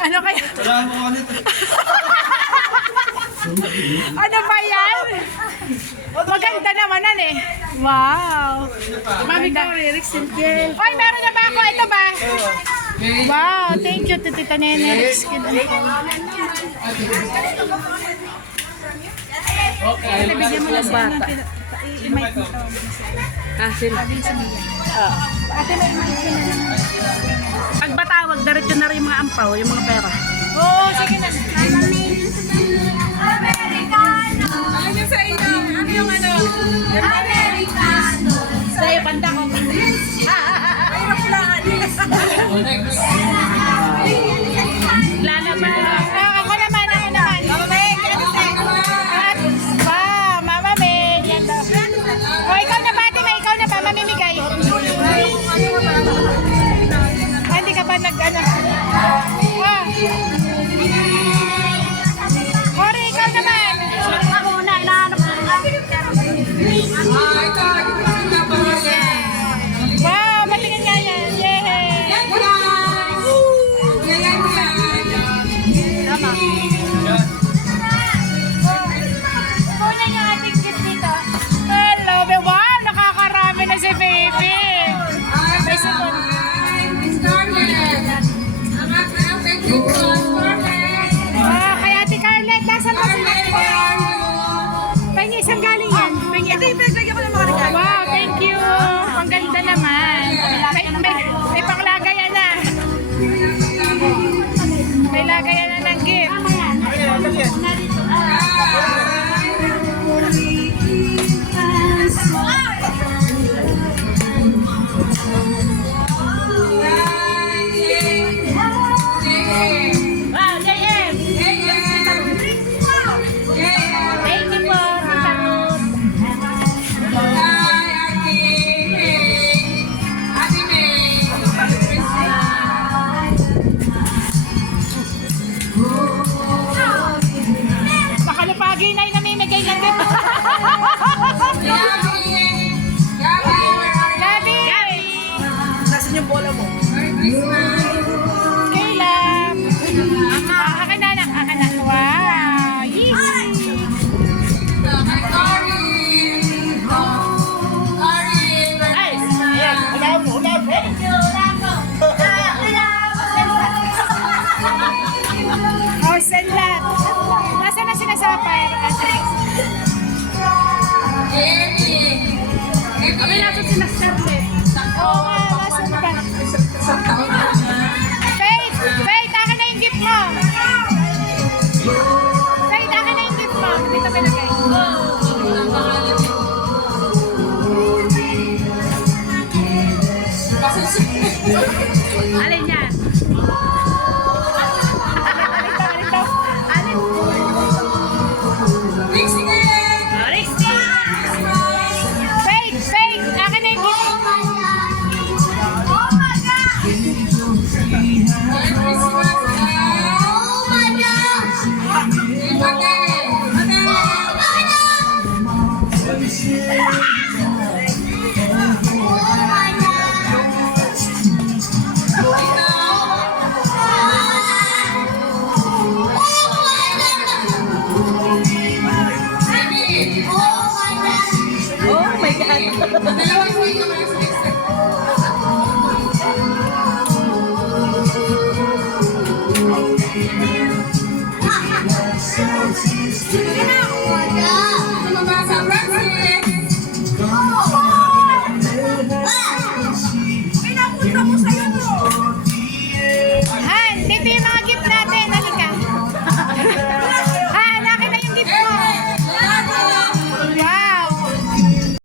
Ano kaya? Wala mo ako nito. Ano ba yan? Maganda naman yan eh. Wow. Mami ka, Rix and Kiel. Oy, meron na ba ako? Ito ba? Wow, thank you to Tita Nene, Rix Kiel. Okay. Bigyan mo na sa bata. I-mic mo to. Sila. Ate, may mic ka na. Pag batawag, diretso na rin yung mga ampaw, yung mga pera. Oo, sige na. Americano. Ano sa inyo? Ano yung ano? Americano. Sa'yo, panda ko. Hirap na. Lala ba? Ako naman, ako naman. Mama May, wow, Mama May. Yan daw. O, ikaw na ba, Ate May? Ikaw na ba? Mamimigay. Hindi ka ba nag-ano? Ori, ikaw naman. Ako na, inaanap ko. Wow, matingin nga yan. Yay! Tama. Kunin yung ating gift dito. Hello, wow, nakakarami na si baby. May sabon. Ah, kay Ate Carlet, nasa ba sila? Pengi, isang galing yan. Pengi, ito yung pinaglagyan ko ng mga regalo. Wow, thank you. Ang ganda naman. May panglagayan na. May lagayan na ng gift. Wow, JM! Thank you po, Tita Ruth. Makalupagi na yung namimigay ng gift. Gabi! Nasaan yung bola mo? Kayla! Akin na lang, akin na. Wow! Yee! Ay! Ayan, unahan mo, unahan mo. Oh, send lahat. Nasaan na sinasapay? Kami natin sila Scarlett. Oo nga, nasaan ba? Faith! Faith, akin na yung gift mo! Faith, akin na yung gift mo. Dito pinagay. Alin yan?